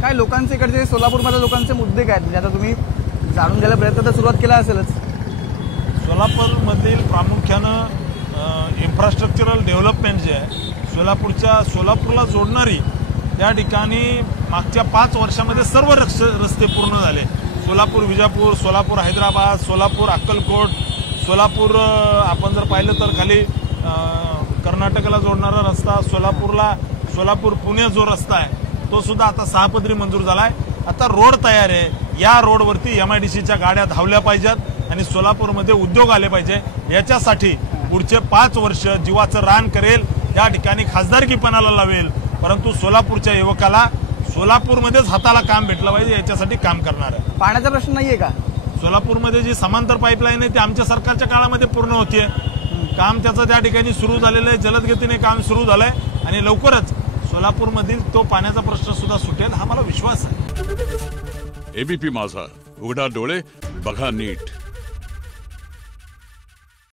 काय लोकांचे इकडचे सोलापूरमधल्या लोकांचे मुद्दे काय म्हणजे आता तुम्ही जाणून घ्यायला प्रयत्न तर सुरुवात केला असेलच। सोलापूरमधील प्रामुख्यानं इन्फ्रास्ट्रक्चरल डेव्हलपमेंट जे आहे सोलापूरला जोडणारी त्या ठिकाणी मागच्या 5 वर्षामध्ये सर्व रस्ते पूर्ण झाले। सोलापूर विजापूर, सोलापूर हैदराबाद, सोलापूर अक्कलकोट, सोलापूर आपण जर पाहिलं तर खाली कर्नाटकला जोडणारा रस्ता, सोलापूर पुणे जो रस्ता आहे तो सुद्धा आता 6 पदरी मंजूर झालाय। आता रोड तयार आहे, या रोडवरती MIDCच्या गाड्या धावल्या पाहिजेत आणि सोलापूरमध्ये उद्योग आले पाहिजे। याच्यासाठी पुढचे 5 वर्ष जीवाचं रान करेल, या ठिकाणी खासदारकीपणाला लावेल, परंतु सोलापूरच्या युवकाला सोलापूरमध्येच हाताला काम भेटलं पाहिजे याच्यासाठी काम करणार आहे। पाण्याचा प्रश्न नाहीये का? सोलापूरमध्ये जी समांतर पाईपलाईन आहे ती आमच्या सरकारच्या काळामध्ये पूर्ण होतीये, काम त्याचं त्या ठिकाणी सुरू झालेलं आहे, जलद गतीने काम सुरू झालंय आणि लवकरच सोलापूरमधील तो पाण्याचा प्रश्न सुद्धा सुटेल हा मला विश्वास आहे। ABP माझा, उघडा डोळे बघा नीट।